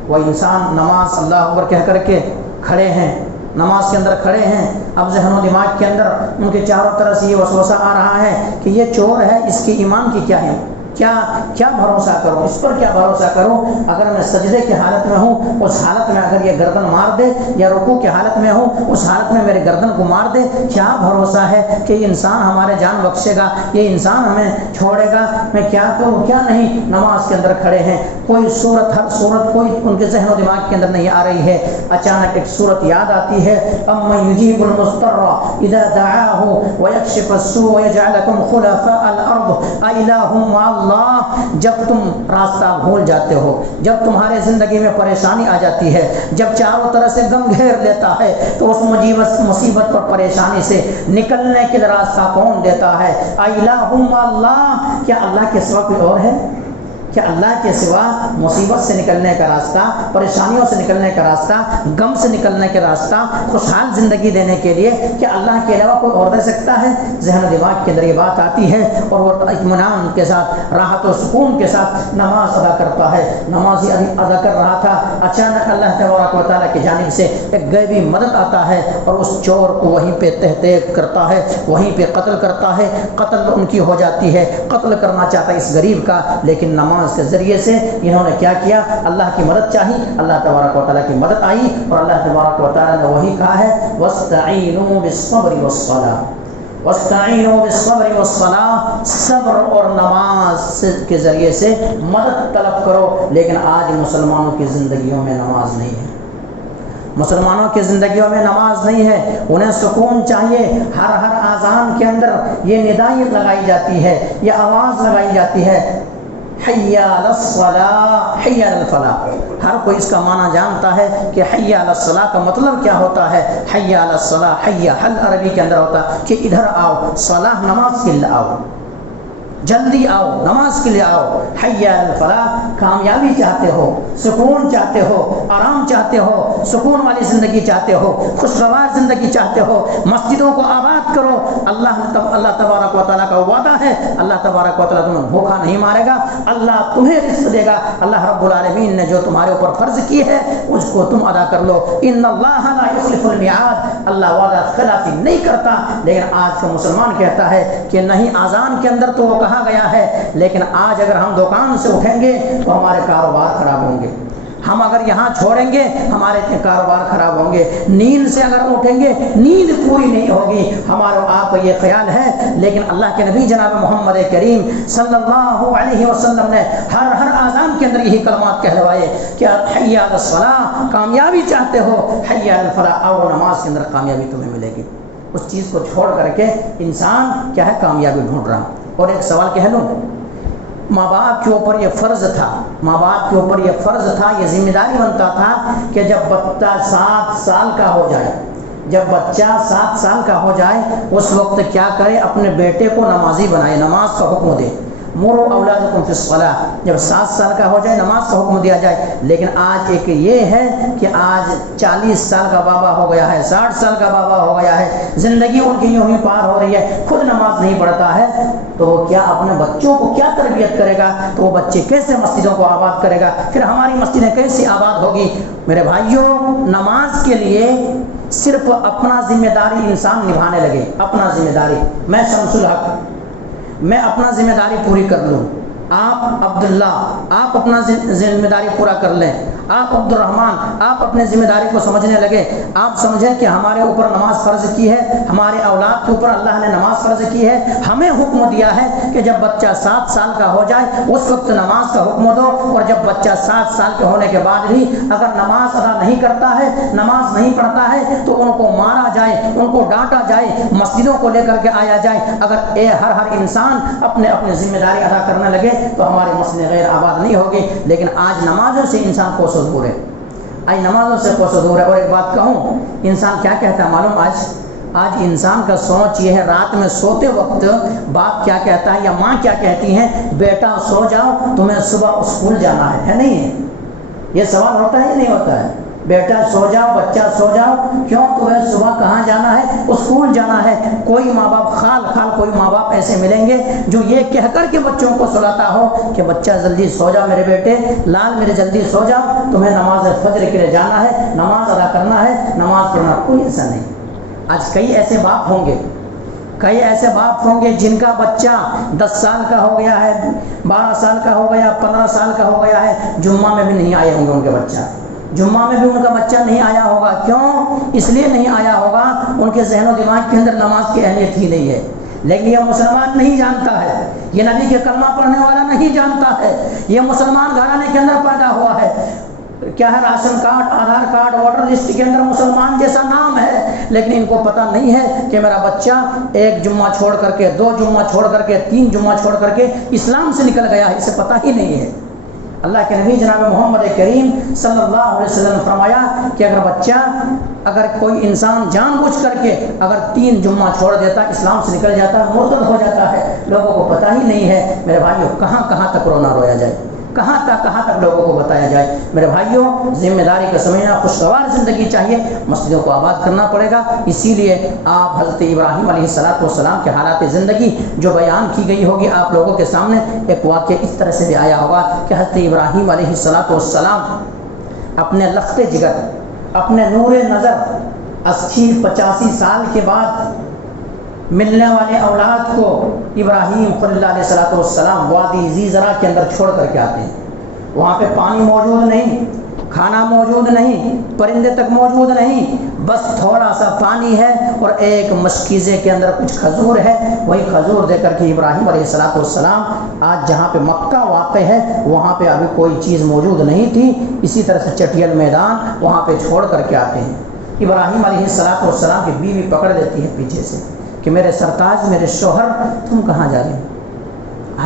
وہ انسان نماز اللہ اکبر کہہ کر کے کھڑے ہیں، نماز کے اندر کھڑے ہیں۔ اب ذہن و دماغ کے اندر ان کے چاروں طرف سے یہ وسوسہ آ رہا ہے کہ یہ چور ہے، اس کے ایمان کی کیا ہے، کیا بھروسہ کروں، اس پر کیا بھروسہ کروں؟ اگر میں سجدے کی حالت میں ہوں، اس حالت میں اگر یہ گردن مار دے، یا رکوع کی حالت میں ہوں، اس حالت میں میرے گردن کو مار دے، کیا بھروسہ ہے کہ یہ انسان ہمارے جان بخشے گا، یہ انسان ہمیں چھوڑے گا؟ میں کیا کروں کیا نہیں؟ نماز کے اندر کھڑے ہیں، کوئی ہر صورت کوئی ان کے ذہن و دماغ کے اندر نہیں آ رہی ہے۔ اچانک ایک صورت یاد آتی ہے، اَمَّن يُجِيبُ الْمُضْطَرَّ إِذَا دَعَاهُ وَيَكْشِفُ السُّوءَ وَيَجْعَلَكُمْ خُلَفَاءَ الْأَرْضِ أَإِلَٰهٌ مَّعَ اللَّهِ۔ جب تم راستہ بھول جاتے ہو، جب تمہارے زندگی میں پریشانی آ جاتی ہے، جب چاروں طرف سے غم گھیر لیتا ہے، تو اس مصیبت اور پریشانی سے نکلنے کے لیے راستہ کون دیتا ہے؟ أَإِلَٰهٌ مَّعَ اللَّهِ، کیا اللہ کے سوا کوئی اور ہے؟ کہ اللہ کے سوا مصیبت سے نکلنے کا راستہ، پریشانیوں سے نکلنے کا راستہ، غم سے نکلنے کا راستہ، خوشحال زندگی دینے کے لیے کیا اللہ کے علاوہ کوئی اور دے سکتا ہے؟ ذہن و دماغ کے اندر یہ بات آتی ہے اور وہ اطمینان کے ساتھ، راحت و سکون کے ساتھ نماز ادا کرتا ہے۔ نماز ہی ادا کر رہا تھا، اچانک اللہ تبارک و تعالیٰ کی جانب سے ایک غیبی مدد آتا ہے اور اس چور کو وہیں پہ تحقیق کرتا ہے، وہیں پہ قتل کرتا ہے۔ قتل ان کی ہو جاتی ہے، قتل کرنا چاہتا ہے اس غریب کا، لیکن نماز کے ذریعے سے انہوں نے کیا کیا؟ اللہ کی مدد چاہی، اللہ تبارک و تعالیٰ کی مدد آئی اور اللہ تبارک و تعالیٰ نے وہی کہا ہے وَاسْتَعِینُوا بِالصَّبْرِ وَالصَّلَاةِ، وَاسْتَعِینُوا بِالصَّبْرِ وَالصَّلَاةِ، صبر اور نماز کے ذریعے سے مدد طلب کرو۔ لیکن آج مسلمانوں کی زندگیوں میں نماز نہیں ہے، مسلمانوں کی زندگیوں میں نماز نہیں ہے۔ انہیں سکون چاہیے، ہر اذان کے اندر یہ ندائیت لگائی جاتی ہے، یہ آواز لگائی جاتی ہے، حی علی الصلاۃ، حی علی الفلاح۔ ہر کوئی اس کا معنی جانتا ہے کہ حی علی الصلاۃ کا مطلب کیا ہوتا ہے۔ حی علی الصلاۃ، حی حل عربی کے اندر ہوتا ہے کہ ادھر آؤ، صلاح نماز کے لیے آؤ۔ جلدی آؤ، نماز کے لیے آؤ، حی علی الفلاح، کامیابی چاہتے ہو، سکون چاہتے ہو، آرام چاہتے ہو، سکون والی زندگی چاہتے ہو، خوشگوار زندگی چاہتے ہو، مسجدوں کو آباد کرو۔ اللہ تبارک و تعالیٰ کا وعدہ ہے، اللہ تبارک و تعالیٰ تمہیں بھوکا نہیں مارے گا، اللہ تمہیں رزق دے گا۔ اللہ رب العالمین نے جو تمہارے اوپر فرض کی ہے اس کو تم ادا کر لو۔ ان اللہ لا یخلف المیعاد، اللہ وعدہ خلافی نہیں کرتا۔ لیکن آج کا مسلمان کہتا ہے کہ نہیں، اذان کے اندر تو وہ کہا گیا ہے، لیکن آج اگر ہم دکان سے اٹھیں گے تو ہمارے کاروبار خراب ہوں گے، ہم اگر یہاں چھوڑیں گے ہمارے کاروبار خراب ہوں گے، نیند سے اگر اٹھیں گے نیند پوری نہیں ہوگی، ہمارا آپ کو یہ خیال ہے۔ لیکن اللہ کے نبی جناب محمد کریم صلی اللہ علیہ وسلم نے ہر اذان کے اندر یہی کلمات کہلوائے کہ حی علی الصلاح، کامیابی چاہتے ہو، حی علی الفلاح، اور نماز کے اندر کامیابی تمہیں ملے گی۔ اس چیز کو چھوڑ کر کے انسان کیا ہے، کامیابی ڈھونڈ رہا۔ اور ایک سوال کہہ لوں، ماں باپ کے اوپر یہ فرض تھا، ماں باپ کے اوپر یہ فرض تھا، یہ ذمہ داری بنتا تھا کہ جب بچہ 7 سال کا ہو جائے، جب بچہ 7 سال کا ہو جائے اس وقت کیا کرے، اپنے بیٹے کو نمازی بنائے، نماز کا حکم دے۔ مروا اولادکم فی الصلاۃ، جب 7 سال کا ہو جائے نماز کا حکم دیا جائے۔ لیکن آج ایک یہ ہے کہ آج 40 سال کا بابا ہو گیا ہے، 60 سال کا بابا ہو گیا ہے، زندگی ان کی یوں ہی پار ہو رہی ہے، خود نماز نہیں پڑھتا ہے، تو وہ کیا اپنے بچوں کو کیا تربیت کرے گا؟ تو وہ بچے کیسے مسجدوں کو آباد کرے گا؟ پھر ہماری مسجدیں کیسے آباد ہوگی؟ میرے بھائیوں، نماز کے لیے صرف اپنا ذمہ داری انسان نبھانے لگے، اپنا ذمہ داری، میں شمس الحق، میں اپنا ذمہ داری پوری کر لوں، آپ عبداللہ آپ اپنا ذمہ داری پورا کر لیں، آپ عبد الرحمن آپ اپنے ذمہ داری کو سمجھنے لگے، آپ سمجھیں کہ ہمارے اوپر نماز فرض کی ہے، ہمارے اولاد کے اوپر اللہ نے نماز فرض کی ہے، ہمیں حکم دیا ہے کہ جب بچہ 7 سال کا ہو جائے اس وقت نماز کا حکم دو، اور جب بچہ 7 سال کے ہونے کے بعد بھی اگر نماز ادا نہیں کرتا ہے، نماز نہیں پڑھتا ہے، تو ان کو مارا جائے، ان کو ڈانٹا جائے، مسجدوں کو لے کر کے آیا جائے۔ اگر ہر انسان اپنے ذمہ داری ادا کرنے لگے تو ہماری مسجدیں غیر آباد نہیں ہوگی۔ لیکن آج نمازوں سے انسان کوسوں دور ہے، آج نمازوں سے کوسوں دور ہے۔ اور ایک بات کہوں، انسان کیا کہتا ہے معلوم؟ آج انسان کا سوچ یہ ہے، رات میں سوتے وقت باپ کیا کہتا ہے یا ماں کیا کہتی ہیں، بیٹا سو جاؤ تمہیں صبح اسکول جانا ہے نہیں ہے؟ یہ سوال ہوتا ہے یا نہیں ہوتا ہے؟ بیٹا سو جاؤ، بچہ سو جاؤ، کیوں؟ تمہیں صبح کہاں جانا ہے؟ اسکول جانا ہے۔ کوئی ماں باپ خال کوئی ماں باپ ایسے ملیں گے جو یہ کہہ کر کے بچوں کو سلاتا ہو کہ بچہ جلدی سو جاؤ میرے بیٹے، لال میرے جلدی سو جاؤ، تمہیں نماز فجر کے لیے جانا ہے، نماز ادا کرنا ہے، نماز پڑھنا۔ کوئی ایسا نہیں۔ آج کئی ایسے باپ ہوں گے جن کا بچہ 10 سال کا ہو گیا ہے، 12 سال کا ہو گیا، 15 سال کا ہو گیا ہے، جمعہ میں بھی نہیں آئے ہوں گے ان کے بچہ، جمعہ میں بھی ان کا بچہ نہیں آیا ہوگا۔ کیوں؟ اس لیے نہیں آیا ہوگا، ان کے ذہن و دماغ کے اندر نماز کی اہمیت ہی نہیں ہے۔ لیکن یہ مسلمان نہیں جانتا ہے، یہ نبی کے کلمہ پڑھنے والا نہیں جانتا ہے، یہ مسلمان گھرانے کے اندر پیدا ہوا ہے، کیا ہے، ration card, Aadhaar card, voter list کے اندر مسلمان جیسا نام ہے، لیکن ان کو پتہ نہیں ہے کہ میرا بچہ 1 جمعہ چھوڑ کر کے، 2 جمعہ چھوڑ کر کے، 3 جمعہ چھوڑ کر کے اسلام سے نکل گیا ہے، اسے پتہ ہی نہیں ہے۔ اللہ کے نبی جناب محمد کریم صلی اللہ علیہ وسلم نے فرمایا کہ اگر کوئی انسان جان بوجھ کر کے اگر 3 جمعہ چھوڑ دیتا، اسلام سے نکل جاتا ہے، مرتد ہو جاتا ہے، لوگوں کو پتہ ہی نہیں ہے۔ میرے بھائیوں، کہاں تک رونا رویا جائے، کہاں تک لوگوں کو بتایا جائے؟ میرے بھائیوں، ذمہ داری کا سمجھنا، خوشگوار زندگی چاہیے، مسجدوں کو آباد کرنا پڑے گا۔ اسی لیے آپ حضرت ابراہیم علیہ السلام کے حالات زندگی جو بیان کی گئی ہوگی آپ لوگوں کے سامنے، ایک واقعہ اس طرح سے بھی آیا ہوگا کہ حضرت ابراہیم علیہ السلام اپنے لخت جگر، اپنے نور نظر 80-85 سال کے بعد ملنے والے اولاد کو ابراہیم خلیل اللہ علیہ السلام وادی زی زرع کے اندر چھوڑ کر کے آتے ہیں۔ وہاں پہ پانی موجود نہیں، کھانا موجود نہیں، پرندے تک موجود نہیں، بس تھوڑا سا پانی ہے اور ایک مشکیزے کے اندر کچھ کھجور ہے۔ وہی کھجور دے کر کے ابراہیم علیہ السلام آج جہاں پہ مکہ واقع ہے وہاں پہ ابھی کوئی چیز موجود نہیں تھی، اسی طرح سے چٹیل میدان وہاں پہ چھوڑ کر کے آتے ہیں۔ ابراہیم علیہ السلام کی بیوی پکڑ لیتی ہے پیچھے سے کہ میرے سرتاج، میرے شوہر، تم کہاں جا رہے ہیں؟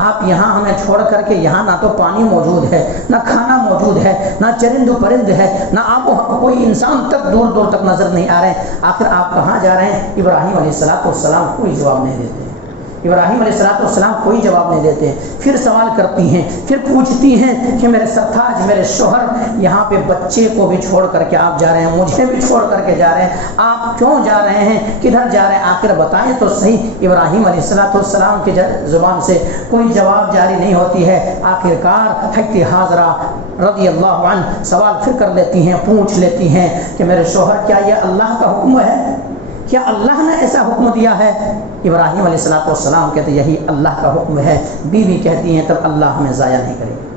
آپ یہاں ہمیں چھوڑ کر کے، یہاں نہ تو پانی موجود ہے، نہ کھانا موجود ہے، نہ چرند و پرند ہے، نہ آپ کوئی انسان تک دور دور تک نظر نہیں آ رہے ہیں، آخر آپ کہاں جا رہے ہیں؟ ابراہیم علیہ السلام کوئی جواب نہیں دیتے، ابراہیم علیہ السلام کوئی جواب نہیں دیتے، پھر سوال کرتی ہیں، پھر پوچھتی ہیں کہ میرے سرتاج، میرے شوہر یہاں پہ بچے کو بھی چھوڑ کر کے آپ جا رہے ہیں، مجھے بھی چھوڑ کر کے جا رہے ہیں، آپ کیوں جا رہے ہیں، کدھر جا رہے ہیں، آخر بتائیں تو صحیح۔ ابراہیم علیہ السلام کی زبان سے کوئی جواب جاری نہیں ہوتی ہے۔ آخرکار حضرت حاجرہ رضی اللہ عنہ سوال پھر کر لیتی ہیں، پوچھ لیتی ہیں کہ میرے شوہر کیا یہ اللہ کا حکم ہے، کیا اللہ نے ایسا حکم دیا ہے؟ ابراہیم علیہ السلام کہتے یہی اللہ کا حکم ہے۔ بیوی کہتی ہیں تب اللہ ہمیں ضائع نہیں کرے گا،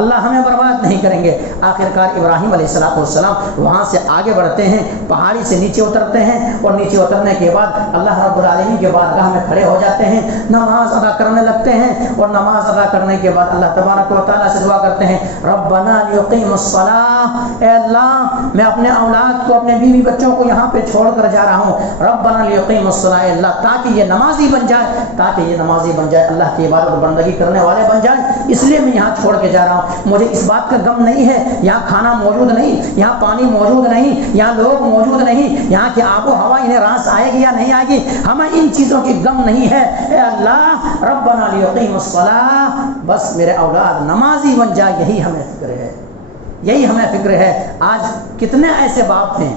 اللہ ہمیں برباد نہیں کریں گے۔ آخرکار ابراہیم علیہ السلام وہاں سے آگے بڑھتے ہیں، پہاڑی سے نیچے اترتے ہیں، اور نیچے اترنے کے بعد اللہ رب العالمین کے بارگاہ میں کھڑے ہو جاتے ہیں، نماز ادا کرنے لگتے ہیں، اور نماز ادا کرنے کے بعد اللہ تبارک و تعالیٰ سے دعا کرتے ہیں، ربنا لیقیموا الصلاۃ، اے اللہ میں اپنے اولاد کو، اپنے بیوی بچوں کو یہاں پہ چھوڑ کر جا رہا ہوں، ربنا لیقیموا الصلاۃ، اللہ تاکہ یہ نمازی بن جائے، تاکہ یہ نمازی بن جائے، اللہ کی عبادت و بندگی کرنے والے بن جائے، اس لیے میں یہاں چھوڑ کے جا رہا ہوں۔ مجھے اس بات کا غم نہیں ہے یہاں کھانا موجود نہیں، یہاں پانی موجود نہیں، یہاں لوگ موجود نہیں، یہاں کی آب و ہوا انہیں راس آئے گی یا نہیں آئے گی، ہمیں ان چیزوں کی غم نہیں ہے۔ اے اللہ ربنا لیقیموا الصلاۃ، بس میرے اولاد نمازی بن جائے، یہی ہمیں فکر ہے، یہی ہمیں فکر ہے۔ آج کتنے ایسے باپ ہیں،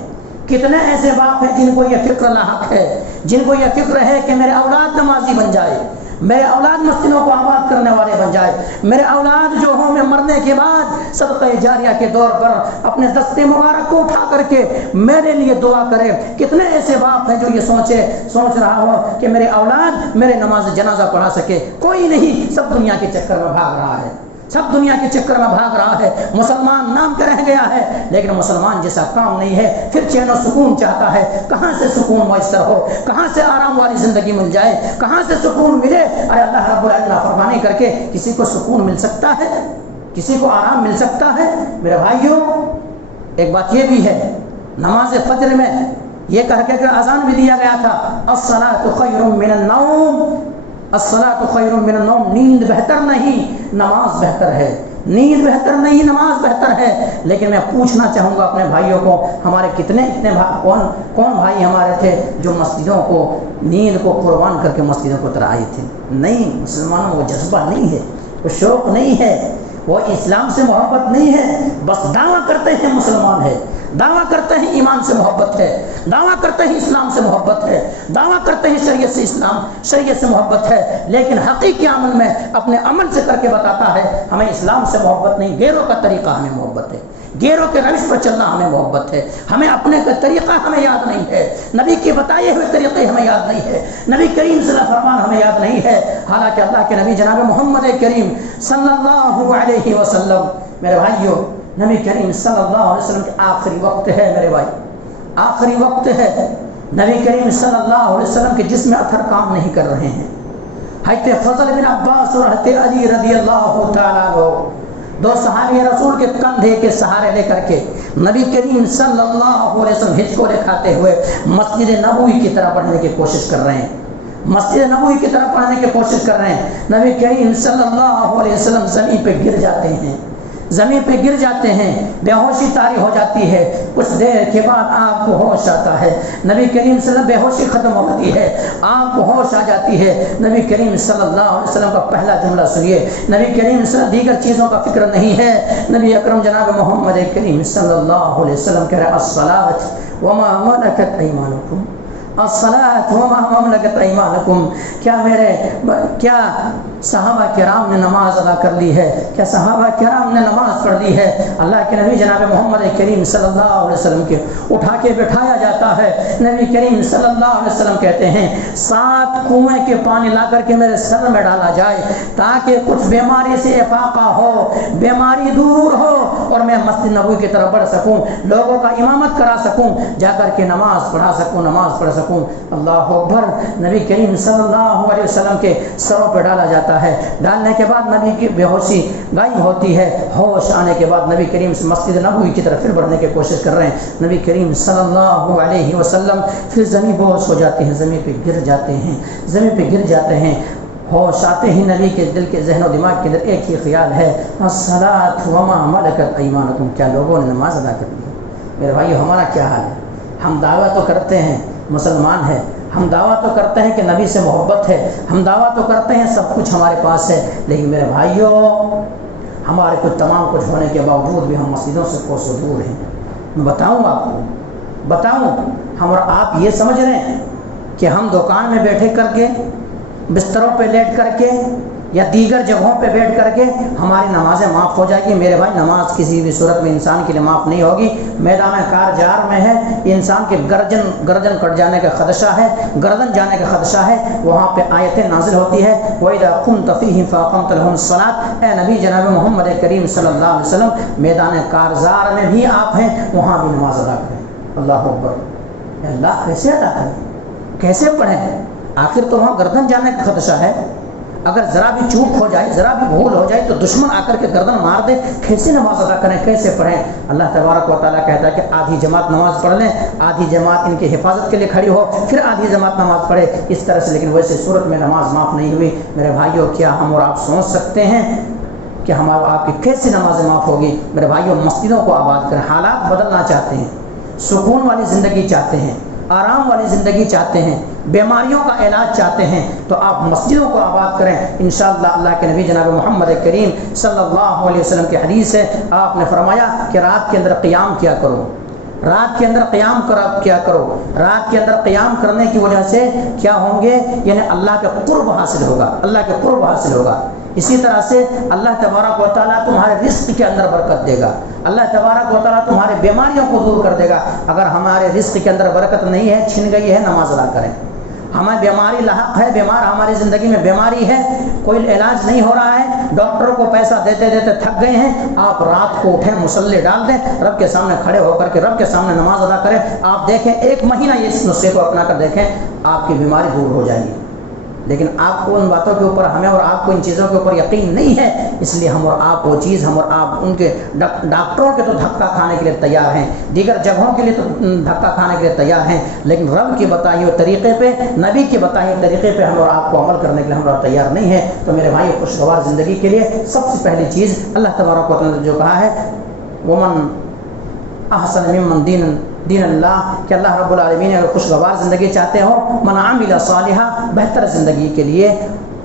کتنے ایسے باپ ہیں جن کو یہ فکر لاحق ہے، جن کو یہ فکر ہے کہ میرے اولاد نمازی بن جائے، میرے اولاد مسجدوں کو آباد کرنے والے بن جائے، میرے اولاد جو ہوں میں مرنے کے بعد صدقہ جاریہ کے طور پر اپنے دستے مبارک کو اٹھا کر کے میرے لیے دعا کرے۔ کتنے ایسے باپ ہیں جو یہ سوچ رہا ہو کہ میرے اولاد میرے نماز جنازہ پڑھا سکے، کوئی نہیں، سب دنیا کے چکر میں بھاگ رہا ہے، سب دنیا کے چکر میں بھاگ رہا ہے، مسلمان نام کا رہ گیا ہے، لیکن مسلمان جیسا کام نہیں ہے، پھر چین و سکون چاہتا ہے، کہاں سے سکون میسر ہو، کہاں سے آرام والی زندگی مل جائے، کہاں سے سکون ملے۔ ارے اللہ رب العالمین نافرمانی کر کے کسی کو سکون مل سکتا ہے، کسی کو آرام مل سکتا ہے؟ میرے بھائیوں ایک بات یہ بھی ہے، نماز فجر میں یہ کہہ کے اذان بھی دیا گیا تھا، الصلاۃ خیر من النوم، الصلاۃ خیر من النوم، نیند بہتر نہیں نماز بہتر ہے، نیند بہتر نہیں نماز بہتر ہے۔ لیکن میں پوچھنا چاہوں گا اپنے بھائیوں کو، ہمارے کتنے کون بھائی ہمارے تھے جو مسجدوں کو، نیند کو قربان کر کے مسجدوں کو آئے تھے؟ نہیں، مسلمانوں کو جذبہ نہیں ہے، وہ شوق نہیں ہے، وہ اسلام سے محبت نہیں ہے، بس دعویٰ کرتے ہیں مسلمان ہے، دعویٰ کرتے ہیں ایمان سے محبت ہے، دعویٰ کرتے ہیں اسلام سے محبت ہے، دعویٰ کرتے ہیں شریعت سے محبت ہے، لیکن حقیقی عمل میں اپنے عمل سے کر کے بتاتا ہے ہمیں اسلام سے محبت نہیں، غیروں کا طریقہ ہمیں محبت ہے، غیروں کے روش پر چلنا ہمیں محبت ہے، ہمیں اپنے کا طریقہ ہمیں یاد نہیں ہے، نبی کے بتائے ہوئے طریقے ہمیں یاد نہیں ہے، نبی کریم صلی اللہ علیہ وسلم فرمان ہمیں یاد نہیں ہے، حالانکہ اللہ کے نبی جناب محمد کریم صلی اللہ علیہ وسلم، میرے بھائیوں نبی کریم صلی اللہ علیہ وسلم کے آخری وقت ہے، میرے بھائی آخری وقت ہے، نبی کریم صلی اللہ علیہ وسلم کے جسم میں اثر کام نہیں کر رہے ہیں، حضرت فضل بن عباس اور حضرت علی رضی اللہ تعالیٰ عنہ، دو صحابی رسول کے کندھے کے سہارے لے کر کے نبی کریم صلی اللہ علیہ وسلم ہچکولے کھاتے ہوئے مسجد نبوی کی طرف بڑھنے کی کوشش کر رہے ہیں، مسجد نبوی کی طرف پڑھنے کی کوشش کر رہے ہیں، نبی کریم صلی اللہ علیہ وسلم زمین پہ گر جاتے ہیں، زمین پہ گر جاتے ہیں، بے ہوشی طاری ہو جاتی ہے، کچھ دیر کے بعد آپ کو ہوش آتا ہے، نبی کریم صلی اللہ علیہ وسلم بے ہوشی ختم ہوتی ہے، آپ کو ہوش آ جاتی ہے، نبی کریم صلی اللہ علیہ وسلم کا پہلا جملہ سنیے، نبی کریم صلی اللہ علیہ وسلم دیگر چیزوں کا فکر نہیں ہے، نبی اکرم جناب محمد کریم صلی اللہ علیہ وسلم کہہ رہے الصلاۃ وما ملکت ایمانکم، الصلاۃ وما ملکت ایمانکم، کیا صحابہ کرام نے نماز ادا کر لی ہے، کیا صحابہ کرام نے نماز پڑھ لی ہے؟ اللہ کے نبی جناب محمد کریم صلی اللہ علیہ وسلم کے اٹھا کے بٹھایا جاتا ہے، نبی کریم صلی اللہ علیہ وسلم کہتے ہیں 7 کنویں کے پانی لا کر کے میرے سر میں ڈالا جائے تاکہ کچھ بیماری سے افاقہ ہو، بیماری دور ہو، اور میں مسجد نبوی کی طرف بڑھ سکوں، لوگوں کا امامت کرا سکوں، جا کر کے نماز پڑھا سکوں، نماز پڑھ سکوں۔ اللہ اکبر، نبی کریم صلی اللہ علیہ وسلم کے سروں پہ ڈالا جاتا ہے، ڈالنے کے بعد نبی کی بے ہوشی غائب ہوتی ہے، ہوش آنے کے بعد نبی کریم سے مسجد نبوی کی طرف پھر بڑھنے کی کوشش کر رہے ہیں، نبی کریم صلی اللہ علیہ وسلم پھر زمین بوس ہو جاتے ہیں، زمین پہ گر جاتے ہیں، زمین پہ گر جاتے ہیں، ہوش آتے ہی نبی کے دل کے ذہن و دماغ کے اندر ایک ہی خیال ہے الصلاۃ وما ملکت ایمانکم، کیا لوگوں نے نماز ادا کر لی؟ میرے بھائی ہمارا کیا حال ہے؟ ہم دعویٰ تو کرتے ہیں مسلمان ہے، ہم دعویٰ تو کرتے ہیں کہ نبی سے محبت ہے، ہم دعویٰ تو کرتے ہیں سب کچھ ہمارے پاس ہے، لیکن میرے بھائیوں ہمارے کچھ تمام کچھ ہونے کے باوجود بھی ہم مسجدوں سے کوسوں دور ہیں۔ میں بتاؤں آپ کو، بتاؤں ہم اور آپ یہ سمجھ رہے ہیں کہ ہم دکان میں بیٹھے کر کے، بستروں پہ لیٹ کر کے یا دیگر جگہوں پہ بیٹھ کر کے ہماری نمازیں معاف ہو جائے گی؟ میرے بھائی نماز کسی بھی صورت میں انسان کے لیے معاف نہیں ہوگی۔ میدان کارجار میں ہے، انسان کے گردن کٹ جانے کا خدشہ ہے، گردن جانے کا خدشہ ہے، وہاں پہ آیتیں نازل ہوتی ہے وَإِذَا قُمْتَ فِيهِمْ فَأَقَمْتَ لَهُمُ الصَّلَاةَ۔ اے نبی جناب محمد کریم صلی اللہ علیہ وسلم میدان کارزار میں بھی آپ ہیں، وہاں بھی نماز ادا کریں۔ اللہ اکبر۔ اللہ کیسے ادا کریں، کیسے پڑھیں؟ آخر تو وہاں گردن جانے کا خدشہ ہے، اگر ذرا بھی چوک ہو جائے، ذرا بھی بھول ہو جائے تو دشمن آ کر کے گردن مار دے، کیسے نماز ادا کریں، کیسے پڑھیں؟ اللہ تبارک و تعالیٰ کہتا ہے کہ آدھی جماعت نماز پڑھ لیں، آدھی جماعت ان کی حفاظت کے لیے کھڑی ہو، پھر آدھی جماعت نماز پڑھے، اس طرح سے۔ لیکن ویسے صورت میں نماز معاف نہیں ہوئی۔ میرے بھائیوں کیا ہم اور آپ سوچ سکتے ہیں کہ ہمارا آپ کی کیسی نمازیں معاف ہوگی؟ میرے بھائیوں مسجدوں کو آباد کریں، حالات بدلنا چاہتے ہیں، سکون والی زندگی چاہتے ہیں، آرام والی زندگی چاہتے ہیں، بیماریوں کا علاج چاہتے ہیں تو آپ مسجدوں کو آباد کریں انشاءاللہ۔ اللہ کے نبی جناب محمد کریم صلی اللہ علیہ وسلم کی حدیث ہے، آپ نے فرمایا کہ رات کے اندر قیام کیا کرو، رات کے اندر قیام کیا کرو۔ رات کے اندر قیام کرنے کی وجہ سے کیا ہوں گے؟ یعنی اللہ کا قرب حاصل ہوگا، اللہ کا قرب حاصل ہوگا۔ اسی طرح سے اللہ تبارک و تعالیٰ تمہارے رزق کے اندر برکت دے گا، اللہ تبارک و تعالیٰ تمہارے بیماریوں کو دور کر دے گا۔ اگر ہمارے رزق کے اندر برکت نہیں ہے، چھن گئی ہے، نماز ادا کریں۔ ہمیں بیماری لاحق ہے، بیمار ہماری زندگی میں بیماری ہے، کوئی علاج نہیں ہو رہا ہے، ڈاکٹروں کو پیسہ دیتے دیتے تھک گئے ہیں، آپ رات کو اٹھیں، مصلی ڈال دیں، رب کے سامنے کھڑے ہو کر کے رب کے سامنے نماز ادا کریں۔ آپ دیکھیں 1 مہینہ اس نسخے کو اپنا کر دیکھیں، آپ کی بیماری دور ہو جائے گی۔ لیکن آپ کو ان باتوں کے اوپر، ہمیں اور آپ کو ان چیزوں کے اوپر یقین نہیں ہے، اس لیے ہم اور آپ وہ چیز، ہم اور آپ ان کے ڈاکٹروں کے تو دھکا کھانے کے لیے تیار ہیں، دیگر جگہوں کے لیے تو دھکا کھانے کے لیے تیار ہیں، لیکن رب کی بتائی ہوئے طریقے پہ، نبی کی بتائی ہوئے طریقے پہ ہم اور آپ کو عمل کرنے کے لیے ہم اور تیار نہیں ہے۔ تو میرے بھائی خوشگوار زندگی کے لیے سب سے پہلی چیز اللہ تبارک و تعالیٰ نے جو کہا ہے ومن احسن ممن دین اللہ، کہ اللہ رب العالمین اگر خوشگوار زندگی چاہتے ہو، من عمل صالحا، بہتر زندگی کے لیے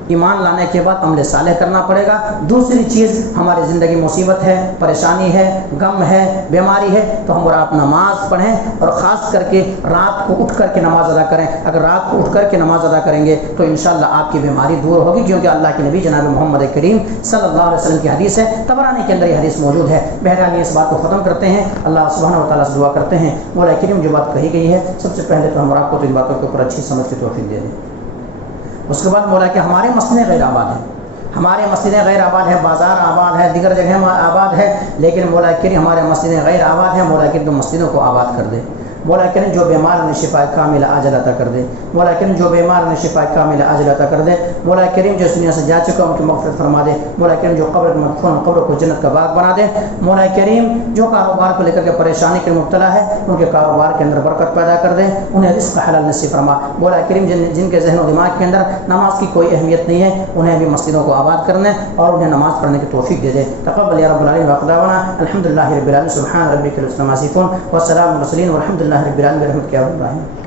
ایمان لانے کے بعد عمل صالح کرنا پڑے گا۔ دوسری چیز، ہماری زندگی مصیبت ہے، پریشانی ہے، غم ہے، بیماری ہے، تو ہم اور آپ نماز پڑھیں، اور خاص کر کے رات کو اٹھ کر کے نماز ادا کریں۔ اگر رات کو اٹھ کر کے نماز ادا کریں گے تو انشاءاللہ آپ کی بیماری دور ہوگی، کیونکہ اللہ کے نبی جناب محمد کریم صلی اللہ علیہ وسلم کی حدیث ہے، طبرانی کے اندر یہ حدیث موجود ہے۔ بہرحال یہ اس بات کو ختم کرتے ہیں، اللہ سبحانہ و تعالیٰ سے دعا کرتے ہیں مولا کریم جو بات کہی گئی ہے سب سے پہلے تو ہم اور آپ کو تو ان باتوں کے اوپر اچھی سمجھ کی توفیق دے دیں۔ اس کے بعد مولا کہ ہمارے مسجدیں غیر آباد ہیں، ہمارے مسجدیں غیر آباد ہیں، بازار آباد ہے، دیگر جگہیں آباد ہے، لیکن مولا کریم ہمارے مسجدیں غیر آباد ہیں، مولا کریم تو مسجدوں کو آباد کر دے۔ مولا کریم جو بیمار نے شفا کاملہ عاجل عطا کر دے، مولا کریم جو بیمار نے شفا کاملہ عاجل عطا کر دے، مولا کریم جو اس دنیا سے جا چکا ان کی مغفرت فرما دے، مولا کریم جو قبر میں مدفون قبر کو جنت کا باغ بنا دے، مولا کریم جو کاروبار کو لے کر کے پریشانی کے مبتلا ہے ان کے کاروبار کے اندر برکت پیدا کر دے، انہیں رزق حلال نصیب فرما۔ مولا کریم جن کے ذہن و دماغ کے اندر نماز کی کوئی اہمیت نہیں ہے، انہیں بھی مسجدوں کو آباد کرنے اور انہیں نماز پڑھنے کی توفیق دے دے۔ تقبل یا رب العالمین واقدانا الحمدللہ رب العالمین، سبحان ربک رب العزت عما یصفون والسلام علی المرسلین والحمدللہ رب العالمین برحمتک یا رب العالمین۔